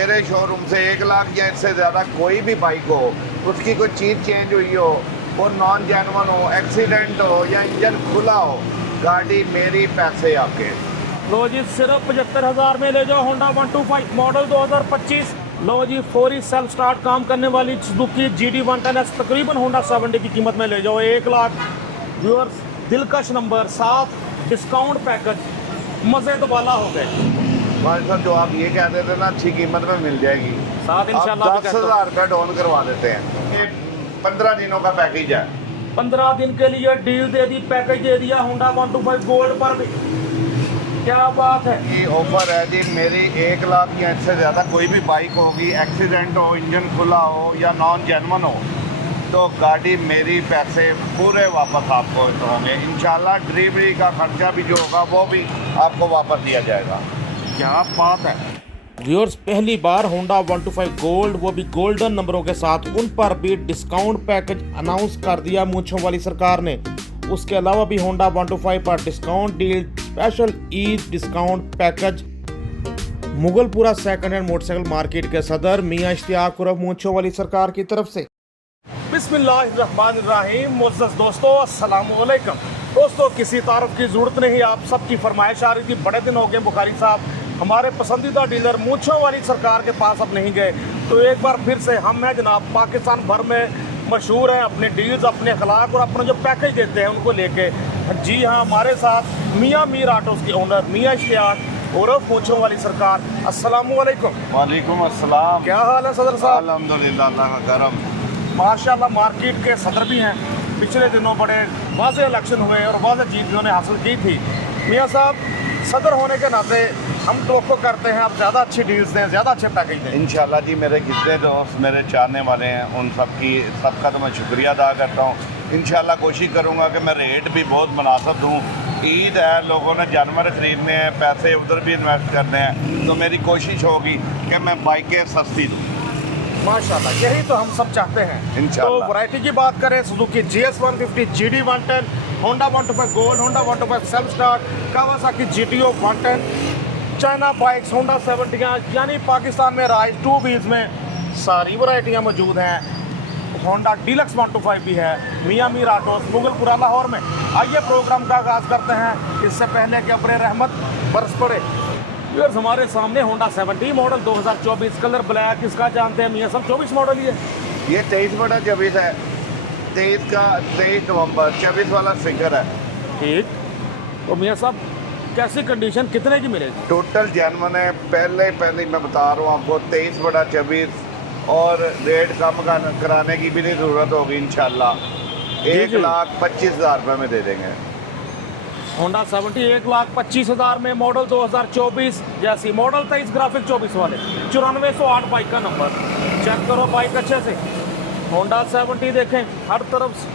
मेरे शोरूम से 1 लाख या इससे ज़्यादा कोई भी बाइक हो, उसकी कोई चीज़ चेंज हुई हो, वो नॉन जेन्युइन हो, एक्सीडेंट हो या इंजन खुला हो, गाड़ी मेरी, पैसे आपके। लो जी सिर्फ 75,000 में ले जाओ होंडा 125 मॉडल 2025। लो जी फौरी सेल्फ स्टार्ट काम करने वाली सुजुकी GD 110S तकरीबन होंडा 70 की कीमत में ले जाओ 1 लाख। व्यूअर्स दिलकश नंबर, साथ डिस्काउंट पैकेज मज़े वाला हो गए। भाई साहब जो आप ये कह देते ना अच्छी कीमत में मिल जाएगी, साथ इंशाल्लाह आप 10,000 रुपये डाउन करवा देते हैं। ये 15 दिनों का पैकेज है। 15 दिन के लिए डील दे दी, पैकेज दे दिया होंडा 125 गोल्ड पर भी। क्या बात है। ये ऑफर है जी मेरी 1 लाख या इससे ज़्यादा कोई भी बाइक होगी, एक्सीडेंट हो, इंजन खुला हो या नॉन जेन्युइन हो, तो गाड़ी मेरी, पैसे पूरे वापस आपको होंगे इंशाल्लाह। डिलीवरी का खर्चा भी जो होगा वो भी आपको वापस दिया जाएगा। क्या बात है। व्यूअर्स पहली बार होंडा 125 गोल्ड, वो भी गोल्डन नंबरों के साथ, उन पर भी डिस्काउंट पैकेज अनाउंस कर दिया मूंछों वाली सरकार ने। उसके अलावा भी होंडा 125 पर discount deal, special Eid discount package. Mughalpura second hand motorcycle market के सदर मियां इश्तियाक उर्फ मूंछों वाली सरकार की तरफ से। बिस्मिल्लाहिर्रहमानिर्रहीम। मुअज़्ज़ज़ दोस्तों, अस्सलामु अलैकुम। दोस्तों किसी तारफ़ की ज़रूरत नहीं, आप सबकी फरमाइश आ रही थी, बड़े दिन हो गए बुखारी साहब हमारे पसंदीदा डीलर मूंछों वाली सरकार के पास अब नहीं गए, तो एक बार फिर से हम हैं जनाब, पाकिस्तान भर में मशहूर हैं अपने डील्स, अपने अखलाक और अपना जो पैकेज देते हैं उनको लेके। जी हाँ, हमारे साथ मियां मीर आटोज़ के ओनर मियां इश्तियाक और मूंछों वाली सरकार। अस्सलामु अलैकुम। वालेकुम अस्सलाम। क्या हाल है सदर साहब? अल्हम्दुलिल्लाह, अल्लाह का करम। माशाल्लाह मार्केट के सदर भी हैं। पिछले दिनों बड़े वाज़ेह इलेक्शन हुए और वाज़ेह जीत उन्होंने हासिल की थी। मियां साहब सदर होने के नाते हम तवक्को करते हैं आप ज़्यादा अच्छी डील्स दें, ज़्यादा अच्छे पैकेज दें। इंशाल्लाह जी, मेरे जितने दोस्त मेरे चाहने वाले हैं उन सबका तो मैं शुक्रिया अदा करता हूँ। इंशाल्लाह कोशिश करूँगा कि मैं रेट भी बहुत मुनासिब दूँ। ईद है, लोगों ने जानवर ख़रीदने हैं, पैसे उधर भी इन्वेस्ट करने हैं, तो मेरी कोशिश होगी कि मैं बाइकें सस्ती दूँ। माशाल्लाह यही तो हम सब चाहते हैं इंशाल्लाह। तो वैरायटी की बात करें, Suzuki GS 150, GD 110, Honda 125 gold, Honda 125 self start, Kawasaki GTO 110, China bikes, Honda 70, यानी पाकिस्तान में राइज 2 व्हील्स में सारी वैरायटियाँ मौजूद हैं। होंडा डीलक्स 125 भी है मियां मीर आटोस मुगलपुरा लाहौर में। आइए प्रोग्राम का आगाज़ करते हैं, इससे पहले कि अब्र रहमत बरस पड़े। व्यूअर्स हमारे सामने होंडा 70 मॉडल 2024, कलर ब्लैक, इसका जानते हैं मियां सब 24 मॉडल ही है। ये 23/24 है, 23 नवंबर 24 वाला फिगर है। ठीक, तो मियां साहब कैसी कंडीशन कितने की मिलेगी? टोटल जेन्युइन है। पहले मैं बता रहा हूँ आपको 23/24, और रेट कम कराने की भी नहीं ज़रूरत होगी इंशाल्लाह। 1,25,000 रुपये में दे देंगे। होंडा 70 1,25,000 में, मॉडल 2024, जैसी मॉडल 23 ग्राफिक 24 वाले, 9408 बाइक का नंबर। चेक करो बाइक अच्छे से। होंडा 70 देखें हर तरफ,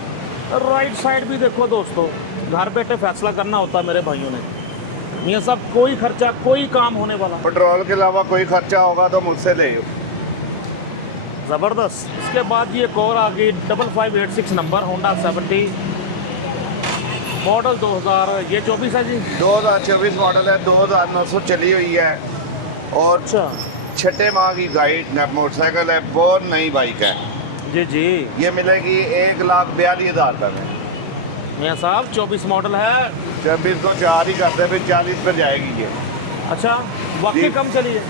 राइट साइड भी देखो दोस्तों। घर बैठे फैसला करना होता है मेरे भाइयों ने। मियां साहब कोई खर्चा, कोई काम होने वाला, पेट्रोल के अलावा कोई खर्चा होगा तो मुझसे ले। ज़बरदस्त। इसके बाद ये एक और आ गई 5586 नंबर, होंडा 70 मॉडल 2024 है जी। 2024 मॉडल है, 2,900 चली हुई है, और अच्छा 6 माह की गाइड मोटरसाइकिल है, बहुत नई बाइक है। जी जी। ये मिलेगी 1,42,000 रुपये में। मियां साहब 24 मॉडल है। 24 को 4 ही करते, फिर 40 पर जाएगी ये। अच्छा वाकई जी। कम चली है।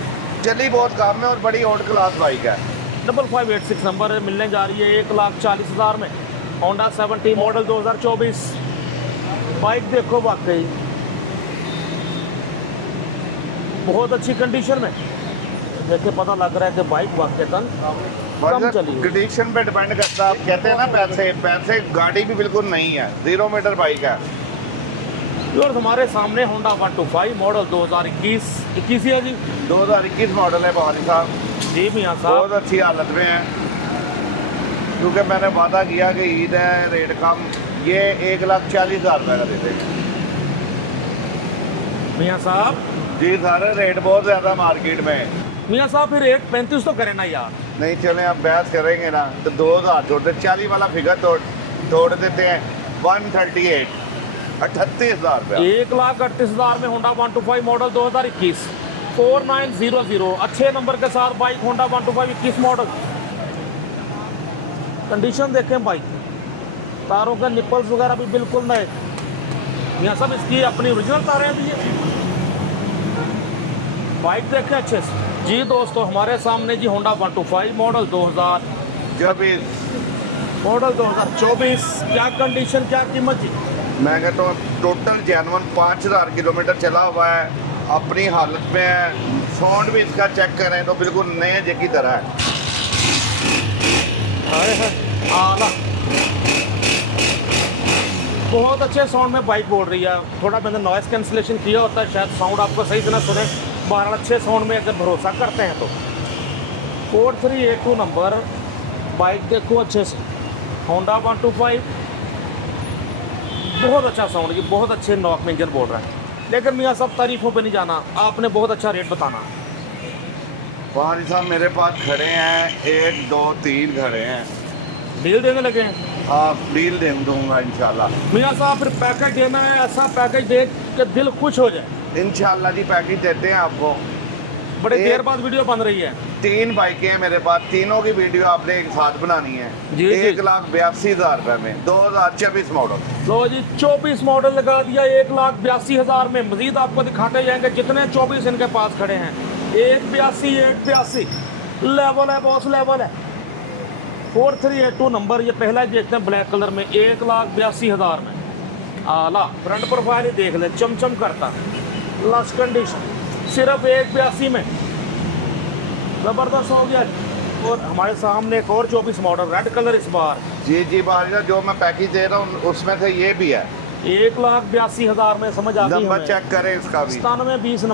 चली बहुत कम है और बड़ी ओल्ड क्लास बाइक है। 5586 नंबर मिलने जा रही है 1,40,000 में। होंडा 70 मॉडल 2024, बाइक देखो वाकई बहुत अच्छी कंडीशन में, देखे पता लग रहा है कि बाइक वाकई कम चली है। कंडीशन पे डिपेंड करता है। आप कहते हैं ना पैसे गाड़ी भी बिल्कुल नहीं है, 0 मीटर बाइक है। और हमारे सामने होंडा 125 मॉडल 2021 ही है जी। 2021 मॉडल है भाई साहब। जी मियां बहुत साहब अच्छी हालत में है, क्योंकि मैंने वादा किया कि ईद है, रेट कम। ये 1,40,000 रुपये का दे देंगे। मियां साहब जी सारे रेट बहुत ज़्यादा मार्केट में। मियां साहब फिर 1,35 तो करें ना यार। नहीं चले, आप बहस करेंगे ना तो 2,000 छोड़ते, 40 वाला फिगर तोड़ देते हैं। 138 38,000 रुपये। 1,38,000 में होंडा 125 मॉडल 2021 4900 अच्छे नंबर के साथ बाइक होंडा 125 21 मॉडल। कंडीशन देखें बाइक, तारों के निपल्स वगैरह भी बिल्कुल नए। यहाँ सब इसकी अपनी ओरिजिनल तारें भी है। बाइक देखें अच्छे से जी दोस्तों। हमारे सामने जी होंडा 125 मॉडल 2024। क्या कंडीशन, क्या कीमत जी? मैं कहता हूँ टोटल जेनवन 5000 किलोमीटर चला हुआ है, अपनी हालत में है। साउंड भी इसका चेक करें तो बिल्कुल नए जे की तरह है। आला बहुत अच्छे साउंड में बाइक बोल रही है। थोड़ा मैंने नॉइस कैंसिलेशन किया होता है, शायद साउंड आपको सही से ना सुने। बहरहाल अच्छे साउंड में अगर भरोसा करते हैं तो 4382 नंबर बाइक देखो अच्छे से। होंडा 125 बहुत अच्छा साउंड की, बहुत अच्छे नॉक में इंजन बोल रहा है। लेकिन मियाँ सब तारीफों पे नहीं जाना, आपने बहुत अच्छा रेट बताना। पहाड़ी साहब मेरे पास खड़े हैं, 1 2 3 खड़े हैं। डील देने लगे हैं? हाँ डील दे दूंगा इंशाल्लाह। मियाँ साहब फिर पैकेज देना है, ऐसा पैकेज दे कि दिल खुश हो जाए। इंशाल्लाह जी पैकेज देते हैं आपको। बड़े देर बाद वीडियो बन रही है। 3 बाइकें हैं मेरे पास, तीनों की वीडियो आपने एक साथ बनानी है। जी, जी। 1,82,000 रुपए में 2024 मॉडल। लो जी 24 मॉडल लगा दिया 1,82,000 में। मजीद आपको दिखाते जाएंगे जितने 24 इनके पास खड़े हैं। 1,82,882 लेवल है, बॉस लेवल है। 4382 नंबर, ये पहला ही देखते हैं ब्लैक कलर में 1,82,000 में। आला फ्रंट प्रोफाइल ही देख ले, चमचम करता। लश कंडीशन सिर्फ 1,82 में ज़बरदस्त हो गया। और हमारे सामने एक और 24 मॉडल रेड कलर इस बार। जी जी बाहर जो मैं पैकेज दे रहा हूँ उसमें से ये भी है। 1,82,000 में समझ आती है। नंबर चेक करें इसका भी। 9720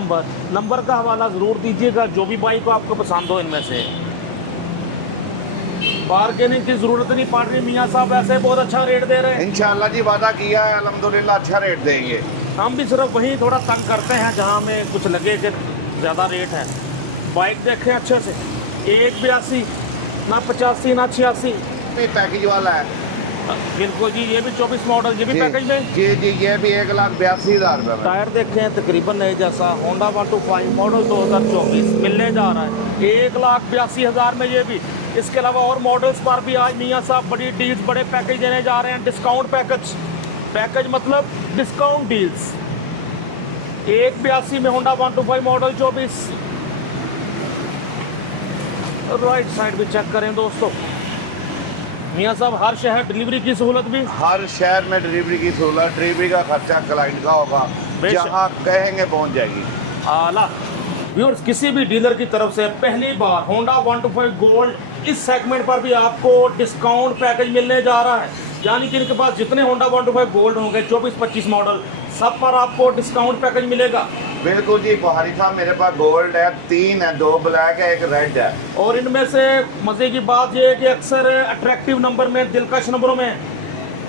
नंबर का हवाला ज़रूर दीजिएगा जो भी बाइक को आपको पसंद हो इनमें से। बार्गेनिंग की ज़रूरत नहीं पड़ रही मियाँ साहब, ऐसे बहुत अच्छा रेट दे रहे हैं। इंशाल्लाह जी वादा किया है, अल्हम्दुलिल्लाह अच्छा रेट देंगे। हम भी सिर्फ वहीं थोड़ा तंग करते हैं जहाँ में कुछ लगे कि ज़्यादा रेट है। बाइक देखें अच्छे से, 1,82 ना 85 ना 86। भी पैकेज वाला है बिल्कुल जी, ये भी 24 मॉडल, ये भी पैकेज में। जी जी ये भी 1,82,000 रुपए में। टायर देखें तकरीबन नए जैसा। होंडा 125 मॉडल 2024 मिलने जा रहा है 1,82,000 में ये भी। इसके अलावा और मॉडल्स पर भी आज मियाँ साहब बड़ी डील्स, बड़े पैकेज देने जा रहे हैं। डिस्काउंट पैकेज मतलब डिस्काउंट डील्स। 1,82 में होंडा 125 मॉडल 24। राइट साइड भी चेक करें दोस्तों। मियाँ साहब हर शहर डिलीवरी की सहूलत भी। हर शहर में डिलीवरी की सहूलत, डिलीवरी का खर्चा क्लाइंट का होगा, जहाँ कहेंगे पहुँच जाएगी। आला व्यूअर्स, किसी भी डीलर की तरफ से पहली बार होंडा 125 गोल्ड इस सेगमेंट पर भी आपको डिस्काउंट पैकेज मिलने जा रहा है। यानी कि इनके पास जितने होंडा 125 गोल्ड होंगे 24-25 मॉडल, सब पर आपको डिस्काउंट पैकेज मिलेगा। बिल्कुल जी पहाड़ी साहब मेरे पास गोल्ड है, 3 है, 2 ब्लैक है, 1 रेड है। और इनमें से मज़े की बात यह है कि अक्सर अट्रैक्टिव नंबर में, दिलकश नंबरों में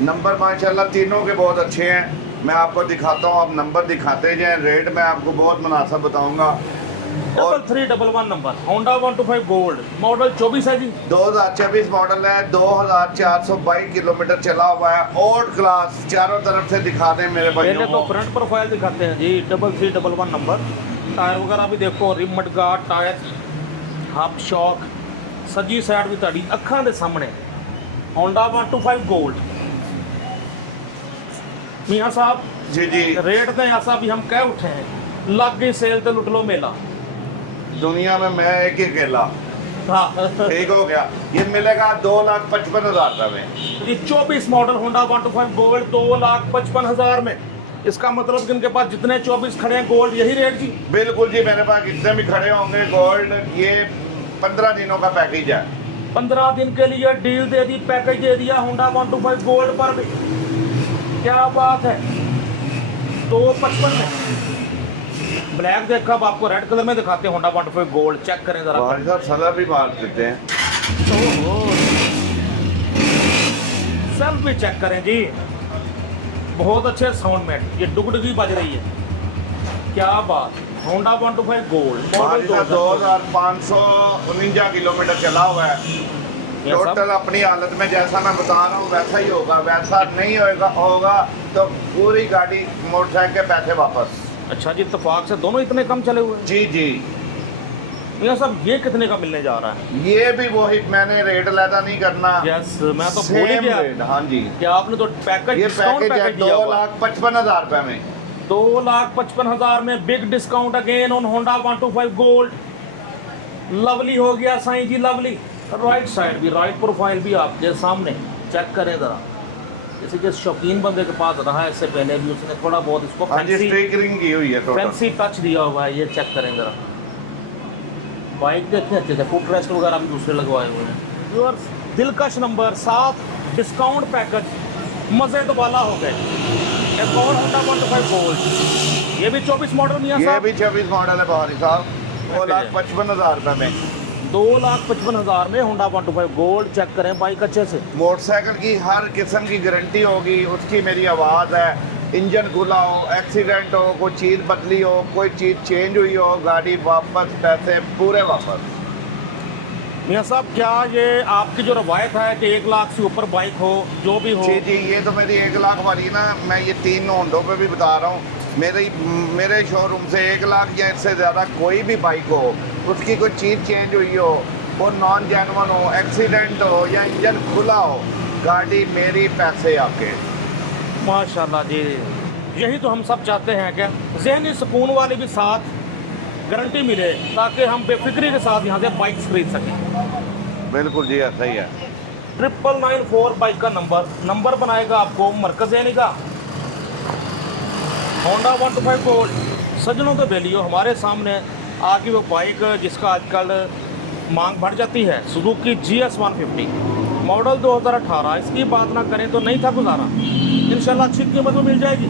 नंबर माशाल्लाह तीनों के बहुत अच्छे हैं। मैं आपको दिखाता हूँ, आप नंबर दिखाते जाएं, रेट मैं आपको बहुत मुनासिब बताऊँगा। और 3311 नंबर होंडा 125 गोल्ड मॉडल 24 है जी। 2024 मॉडल है, 2422 किलोमीटर चला हुआ है। ओल्ड क्लास, चारों तरफ से दिखा दें मेरे भाइयों पहले तो को। फ्रंट प्रोफाइल दिखाते हैं जी 3311 नंबर। टायर वगैरह भी देखो, rim mudguard tyre, half shock, सजी साइड भी ताड़ी अखा के सामने। होंडा 125 गोल्ड मियाँ साहब जी जी रेट तो ऐसा भी हम कह उठे हैं, लग गई सेल तो लुट लो मेला। दुनिया में मैं एक ही अकेला, हाँ ठीक हो गया। ये मिलेगा 2,55,000 रुपये में। ये 24 मॉडल होंडा 125 गोल्ड 2,55,000 में। इसका मतलब कि इनके पास जितने 24 खड़े हैं गोल्ड यही रेट जी। बिल्कुल जी, मेरे पास कितने भी खड़े होंगे गोल्ड। ये 15 दिनों का पैकेज है। 15 दिन के लिए डील दे दी, पैकेज दे दिया होंडा 125 गोल्ड पर भी। क्या बात है। 255 में ब्लैक देखा, अब आपको रेड कलर में दिखाते हैं होंडा 125 गोल्ड। चेक करें जरा, भाई साहब सलर भी मार देते हैं। सेल्फ भी चेक करें जी, बहुत अच्छे साउंड में। ये डुगडुगी बज रही है, क्या बात। होंडा 125 गोल्ड मॉडल 2,549 किलोमीटर चला हुआ है। टोटल अपनी हालत में जैसा मैं बता रहा हूँ वैसा ही होगा। वैसा नहीं होगा तो पूरी गाड़ी मोटरसाइकिल के पैसे वापस। अच्छा जी, इत्तेफाक से दोनों इतने कम चले हुए हैं। जी जी। मियां साहब ये कितने का मिलने जा रहा है? ये भी वही, मैंने रेट लैदा नहीं करना। यस, मैं तो भूल ही सेम गया। रेट, हाँ जी। क्या आपने तो पैकेज, ये डिस्काउंट पैकेज है पैकेज दिया हुआ। 2,55,000 रुपए में। 2,55,000 में big discount again on Honda 125 gold. Lovely हो गया साईं जी, लवली। राइट साइड भी, राइट प्रोफाइल भी आपके सामने, चेक करें ज़रा। जैसे कि शौकीन बंदे के पास रहा है इससे पहले भी, उसने थोड़ा बहुत इसको हाँ जी, स्टिकरिंग की हुई है टोटल। फैंसी टच दिया हुआ है। ये चेक करें ज़रा, बाइक देखें अच्छे से, फुट रेस्ट वगैरह भी दूसरे लगवाए हुए हैं। व्यूअर्स, दिलकश नंबर 7 डिस्काउंट पैकेज, मज़े तो वाला हो गए। एक और होंडा 125 गोल्ड, ये भी 24 मॉडल मियां ये साहब। भी 24 मॉडल है बहारी साहब, 2,55,000 रुपए में। 2,55,000 में होंडा 125 गोल्ड। चेक करें बाइक अच्छे से। मोटरसाइकिल की हर किस्म की गारंटी होगी, उसकी मेरी आवाज़ है। इंजन खुला हो, एक्सीडेंट हो, कोई चीज़ बदली हो, कोई चीज़ चेंज हुई हो, गाड़ी वापस, पैसे पूरे वापस। मियां साहब, क्या ये आपकी जो रवायत है कि 1 लाख से ऊपर बाइक हो, जो भी हो? जी जी, ये तो मेरी 1 लाख वाली ना, मैं ये 3 होंडों पे भी बता रहा हूँ। मेरे शोरूम से 1 लाख या इससे ज़्यादा कोई भी बाइक हो, उसकी कोई चीज़ चेंज हुई हो, वो नॉन जेन्युइन हो, एक्सीडेंट हो या इंजन खुला हो, गाड़ी मेरी, पैसे आपके। माशाल्लाह जी, यही तो हम सब चाहते हैं कि ज़हनी सुकून वाले भी साथ गारंटी मिले, ताकि हम बेफिक्री के साथ यहाँ से बाइक्स खरीद सकें। बिल्कुल जी, ऐसा ही है। 9994 बाइक का नंबर बनाएगा आपको मरकज़ यानी का होंडा 125 गोल्ड। सज्जनों के वैल्यू हमारे सामने आगे वो बाइक जिसका आजकल मांग बढ़ जाती है, सुजुकी GS 150 मॉडल 2018। इसकी बात ना करें तो नहीं था गुजारा, इंशाल्लाह अच्छी कीमत में मिल जाएगी।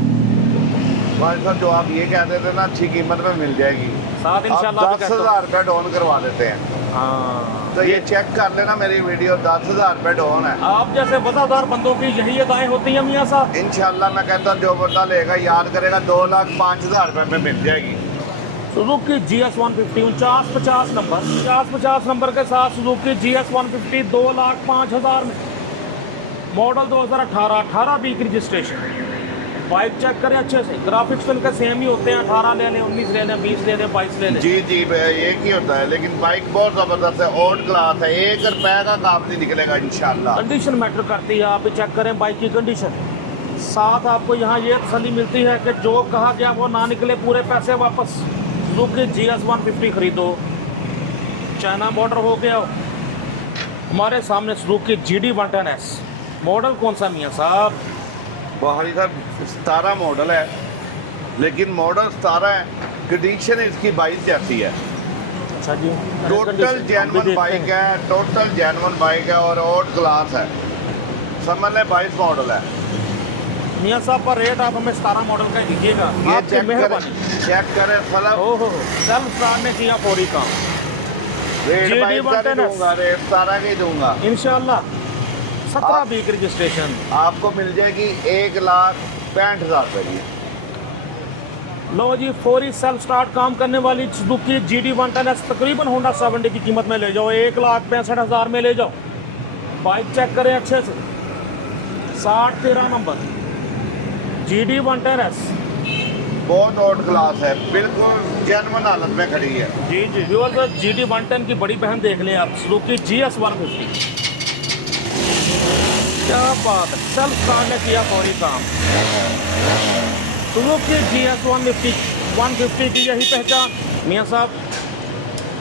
भाई साहब, जो आप ये कहते थे ना अच्छी कीमत में मिल जाएगी, साथ इंशाल्लाह भी कहता हूं। 10,000 रुपये डाउन करवा देते हैं। हाँ, तो ये चेक कर लेना मेरी वीडियो, 10,000 रुपये डाउन है। आप जैसे वफादार बंदों की यही अदाएं होती हैं मियाँ साहब। इंशाल्लाह मैं कहता हूँ जो बंदा लेगा, याद करेगा, 2,05,000 रुपये में मिल जाएगी। सुजुकी GS 150 4950 नंबर, 50 नंबर के साथ सुजुकी GS 150 2,05,000 में, मॉडल 2018, 18 बीक रजिस्ट्रेशन। बाइक चेक करें अच्छे से, ग्राफिक्स इनके सेम ही होते हैं, 18 ले लें, 19 ले लें, 20 ले लें, 22 ले लें। जी जी, एक ही होता है, लेकिन बाइक बहुत ज़बरदस्त है, ओल्ड क्लास है, 1 रुपये का काम नहीं निकलेगा इंशाल्लाह। कंडीशन मैटर करती है, आप चेक करें बाइक की कंडीशन। साथ आपको यहाँ ये तसल्ली मिलती है कि जो कहा गया वो ना निकले, पूरे पैसे वापस। सुजुकी GS 150 खरीदो, चाइना बॉर्डर हो गया हो। हमारे सामने सुजुकी GD 110S, मॉडल कौन सा मियाँ साहब? बहारी साहब, 17 मॉडल है, लेकिन मॉडल 17 है, कंडीशन इसकी 22 जैसी है। अच्छा जी, टोटल जेन्युइन बाइक है, टोटल जेन्युइन बाइक है और ओल्ड क्लास है, समझ लें 22 मॉडल है। मियाँ साहब पर रेट आप हमें 17 मॉडल का दीजिएगा, ये आपकी चेक करें, मेहरबानी। चेक करें मतलब ओहो, सेल्फ स्टार्ट ने किया फौरी काम। रेट GD 22 का नहीं 110S। दूंगा, रेट 17 का ही दूंगा। इंशाल्लाह 17 आप- बीक रजिस्ट्रेशन आपको मिल जाएगी 1,65,000 रुपये की। लो जी, फौरी सेल्फ स्टार्ट काम करने वाली सुजुकी GD 110S तकरीबन होंडा 70 की कीमत में ले जाओ, 1,65,000 में ले जाओ। बाइक चेक करें अच्छे से, 60-13 नंबर GD 110S। बहुत ओल्ड क्लास है, बिल्कुल जेन्युइन हालत में खड़ी है। जी जी व्यूअर्स, GD 110 की बड़ी बहन देख लें आप, सुजुकी GS 150। क्या बात है, सेल्फ स्टार्ट ने किया फौरी काम। सुजुकी GS 150 की यही पहचान। मियाँ साहब,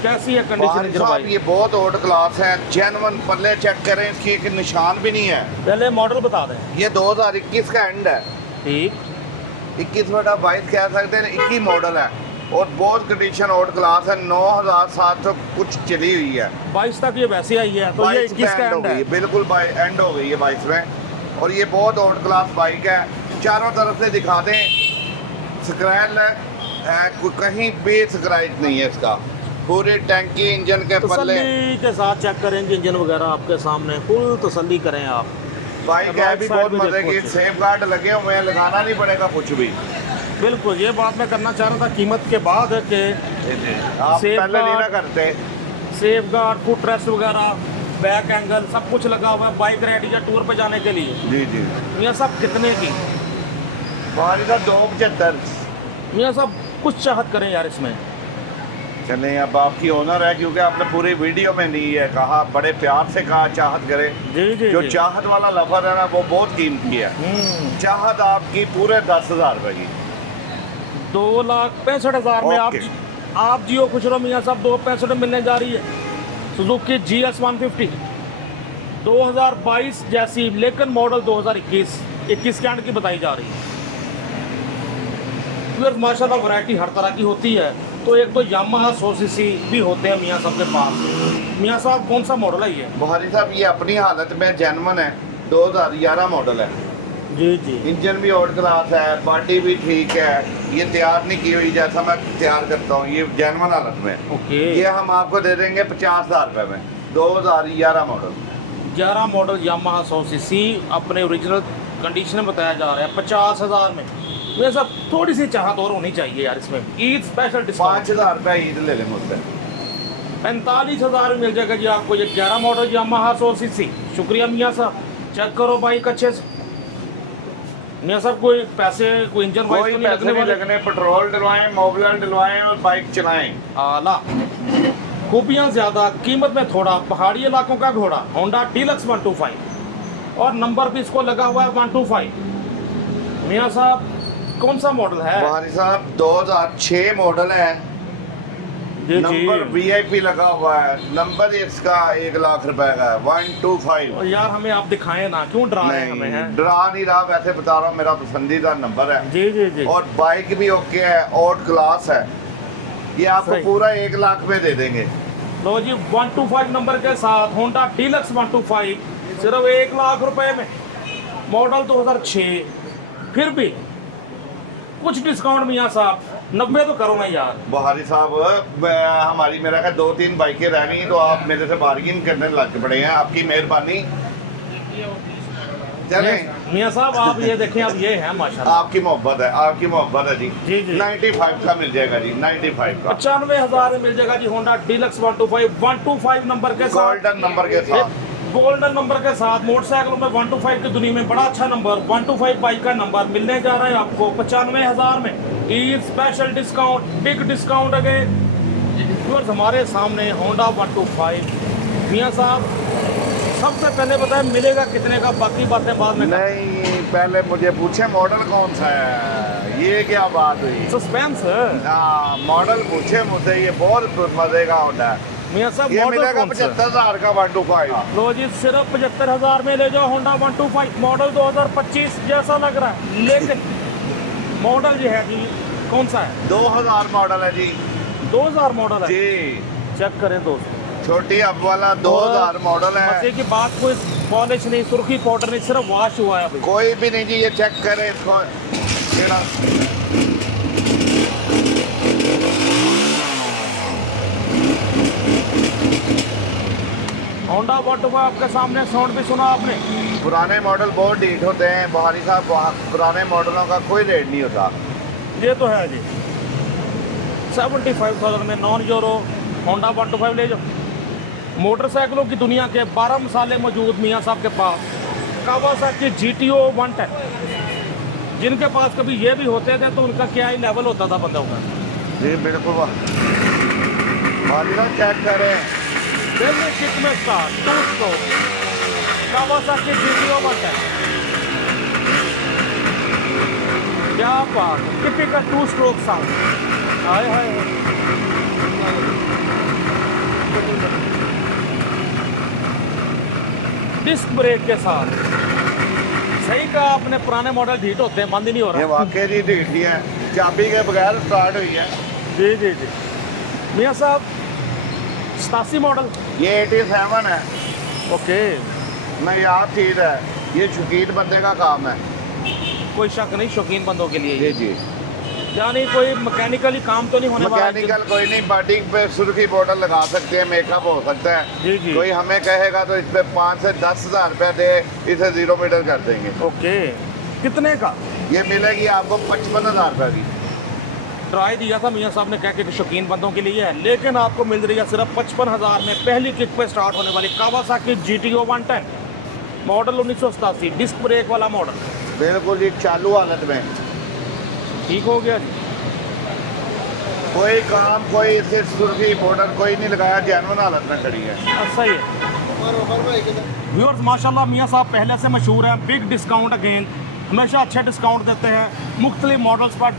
कैसी है बहारी कंडीशन साहब, बाइक? ये बहुत ओल्ड क्लास है, जेन्युइन, पल्ले चेक करें, इसकी एक निशान भी नहीं है। पहले मॉडल बता दें। ये 2021 का एंड है, ठीक, 21/22 कह सकते हैं, 21 मॉडल है और बहुत कंडीशन ओल्ड क्लास है, 9,700 कुछ चली हुई है। 22 तक ये वैसे आई है, तो ये 21 का हो एंड गई है। है, बिल्कुल एंड हो गई है 22 में। और ये बहुत ओल्ड क्लास बाइक है, चारों तरफ से दिखा दें, स्क्रैच है, कहीं भी स्क्रैच नहीं है इसका, पूरी टैंकी इंजन के पल्ले। तसल्ली के साथ चेक करेंगे इंजन वगैरह आपके सामने, फुल तसल्ली करें आप। बाइक है भी बहुत मजे की, सेफ गार्ड लगे हुए हैं, लगाना नहीं पड़ेगा कुछ भी। बिल्कुल, ये बात मैं करना चाह रहा था कीमत के बाद कि आप सेफ पहले नहीं ना गार्ड, करते। सेफ गार्ड, फुट रेस्ट वगैरह, बैक एंगल, सब कुछ लगा हुआ है बाइक रेडी या टूर पे जाने के लिए। जी जी, ये सब कितने की? हमारी साहब 275। मियाँ साहब कुछ चाहत करें यार इसमें। चलें, अब आपकी ऑनर है, क्योंकि आपने पूरी वीडियो में नहीं है कहा, बड़े प्यार से कहा चाहत करें। जी जी जो जी। चाहत वाला लफज है ना, वो बहुत कीमती है। चाहत आपकी पूरे 10,000 रुपए की। 2,65,000 में ओके। आप जियो खुश रहो मियाँ साहब। 2,65 में मिलने जा रही है सुजुकी GS 150 2022 जैसी, लेकिन मॉडल 2021 के एंड की बताई जा रही है। फिर माशाल्लाह वैरायटी हर तरह की होती है। तो एक तो यामाहा 100cc भी होते हैं मियाँ साहब के पास। मियाँ साहब कौन सा मॉडल है ये? बुहारी साहब ये अपनी हालत में जेन्युइन है, 2011 मॉडल है। जी जी। इंजन भी ऑड क्लास है, बॉडी भी ठीक है। ये तैयार नहीं की हुई जैसा मैं तैयार करता हूँ, ये जेन्युइन हालत में। ओके। ये हम आपको दे देंगे 50,000 रुपये में, 2011 मॉडल। 11 मॉडल यामाहा 100cc अपने ओरिजिनल कंडीशन में बताया जा रहा है 50,000 में। ये सब थोड़ी सी चाहत और होनी चाहिए यार इसमें। ईद स्पेशल डिस्काउंट 5,000 रुपये ईद ले लें मुझसे। 45,000 में मिल जाएगा जी आपको ये 11 मॉडल यामाहा 100cc। शुक्रिया मियाँ साहब। चेक करो बाइक अच्छे से मियाँ साहब। कोई पैसे कोई इंजन वाइज कोई तो नहीं पैसे लगने नहीं वाले? लगने, पेट्रोल डलवाएं, मोबिल डलवाएं और बाइक चलाएं। आला खूबियाँ ज़्यादा, कीमत में थोड़ा, पहाड़ी इलाकों का घोड़ा, होंडा डीलक्स 125 और नंबर भी इसको लगा हुआ है 125। मियाँ साहब कौन सा मॉडल है? बुहारी साहब 2006 मॉडल है। जी नंबर जी। VIP लगा हुआ है। नंबर इसका 1,00,000 रुपए का है, 125। और यार हमें आप दिखाएं ना, क्यों डरा रहे हैं हमें? नहीं, हैं डरा नहीं रहा, वैसे बता रहा हूँ, मेरा पसंदीदा नंबर है। जी जी जी। और बाइक भी ओके है, ऑड क्लास है। ये आपको सही। पूरा 1,00,000 में दे देंगे। लो जी 125 नंबर के साथ होंडा डीलक्स 125 सिर्फ 1,00,000 रुपए में, मॉडल 2006। फिर भी कुछ डिस्काउंट मियाँ साहब, 90 तो करो ना यार। बुहारी साहब हमारी मेरा है 2-3 बाइकें रहनी, तो आप मेरे से बार्गिन करने लग पड़े हैं। आपकी मेहरबानी। चलें, मियाँ साहब आप ये देखें, अब ये है माशाल्लाह। आपकी मोहब्बत है, आपकी मोहब्बत है जी। जी जी। 95 का मिल जाएगा जी, 95 का 95,000 में मिल जाएगा जी होंडा डीलक्स 125 नंबर के साथ, गोल्डन नंबर के साथ। गोल्डन नंबर के साथ। मोटरसाइकिलों में 125 की दुनिया में बड़ा अच्छा नंबर 125 बाइक का नंबर मिलने जा रहा है आपको 95,000 में। Eid special discount, big discount again. Viewers हमारे सामने होंडा 125। मियाँ साहब सबसे पहले बताएं मिलेगा कितने का, बाकी बातें बाद में करें। नहीं, पहले मुझे पूछे मॉडल कौन सा है, ये क्या बात हुई? सस्पेंस है हाँ, मॉडल पूछे मुझसे, ये बहुत मजे का होता है। मियाँ साहब। ये मॉडल मिलेगा कौन सा? 75,000 का 125। लो जी सिर्फ 75,000 में ले जाओ होंडा 125 मॉडल 2025 जैसा लग रहा है, लेकिन मॉडल जो है जी कौन सा है? 2000 मॉडल है जी। 2000 मॉडल है जी, चेक करें दोस्तों। छोटी अब वाला 2000 मॉडल मजे है। की बात, कोई पॉलिश नहीं, सुर्खी पाउडर नहीं, सिर्फ वॉश हुआ है अभी। कोई भी नहीं जी, ये चेक करें इसको। होंडा 125 आपके सामने, साउंड भी सुना आपने। पुराने मॉडल बहुत हीट होते हैं बुहारी साहब, पुराने मॉडलों का कोई रेट नहीं होता। ये तो है जी। 75,000 में नॉन यूरो होंडा 125 ले जाओ। मोटरसाइकिलों की दुनिया के 12 मसाले मौजूद मियाँ साहब के पास। कावासाकी GTO 110, जिनके पास कभी ये भी होते थे तो उनका क्या ही लेवल होता था बंदों का। जी बिल्कुल, बुहारी साहब चेक करें। दिल्ली किक में स्टार्ट 2 स्ट्रोक कावासाकी GTO 110। क्या बात, टिपिकल 2 स्ट्रोक साउंड। हाय हाय। डिस्क ब्रेक के साथ। सही कहा आपने, पुराने मॉडल हीट होते हैं, बंद ही नहीं हो ये रहा। वाकई जी हीट ही है, चाबी के बगैर स्टार्ट हुई है। जी जी जी। मियाँ साहब 87 मॉडल। ये 87 है। ओके, मैं याद चीज है, ये शौकीन बंदे का काम है। कोई शक नहीं, शौकीन बंदों के लिए जी ये। जी। यानी कोई मैकेनिकली काम तो नहीं होने वाला। मैकेनिकल कोई नहीं, बॉडी पे सुर्खी बॉटल लगा सकते हैं, मेकअप हो सकता है। जी जी। कोई हमें कहेगा तो इस पे 5 से 10,000 रुपये दे, इसे 0 मीटर कर देंगे। ओके, कितने का? ये मिलेगी आपको 55,000 रुपये की। ट्राई दिया था मियाँ साहब ने कह के शौकीन बंदों के लिए है, लेकिन आपको मिल रही है सिर्फ 55,000 में पहली किक पे स्टार्ट होने वाली Kawasaki GTO 110 model 1987, disc brake वाला मॉडल। बिल्कुल जी, चालू हालत में। ठीक हो गया जी। कोई काम कोई इसे सुर्खी बॉर्डर कोई नहीं लगाया, जेन्युइन हालत में खड़ी है। सही है व्यूअर्स, माशाल्लाह मियाँ साहब पहले से मशहूर हैं, बिग डिस्काउंट अगेन, हमेशा अच्छे डिस्काउंट देते हैं, मुख्तलिफ मॉडल्स पर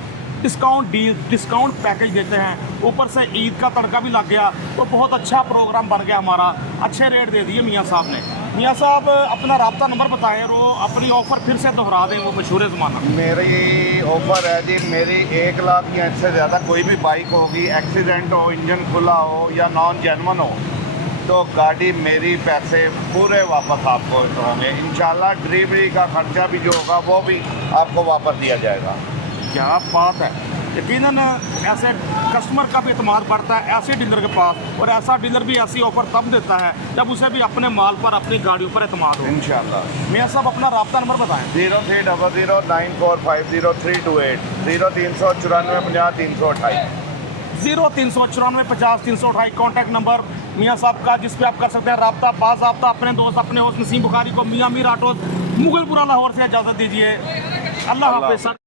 डिस्काउंट डील, डिस्काउंट पैकेज देते हैं। ऊपर से ईद का तड़का भी लग गया, तो बहुत अच्छा प्रोग्राम बन गया हमारा, अच्छे रेट दे दिए मियाँ साहब ने। मियाँ साहब अपना राब्ता नंबर बताएं, वो अपनी ऑफ़र फिर से दोहरा दें, वो मशहूर ज़माना। मेरी ऑफ़र है जी, मेरी 1 लाख या इससे ज़्यादा कोई भी बाइक होगी, एक्सीडेंट हो, इंजन खुला हो या नॉन जेन्युइन हो, तो गाड़ी मेरी पैसे पूरे वापस आपको होंगे इंशाल्लाह। डिलीवरी का खर्चा भी जो होगा वो भी आपको वापस दिया जाएगा। क्या बात है, यकीनन ऐसे कस्टमर का भी एतमाद बढ़ता है ऐसे डीलर के पास, और ऐसा डीलर भी ऐसी ऑफ़र तब देता है जब उसे भी अपने माल पर, अपनी गाड़ियों पर एतमाद हो। इंशाल्लाह। मियाँ साहब अपना राब्ता नंबर बताएं। 030094500328 039450 039450 कॉन्टैक्ट नंबर मियाँ साहब का, जिस पे आप कर सकते हैं रब्ता, बाज़ाब्ता अपने दोस्त, अपने होस्ट नसीम बुखारी को, मियाँ मीर ऑटोज़, मुगलपुरा लाहौर से इजाज़त दीजिए। अल्लाह हाफ़िज़।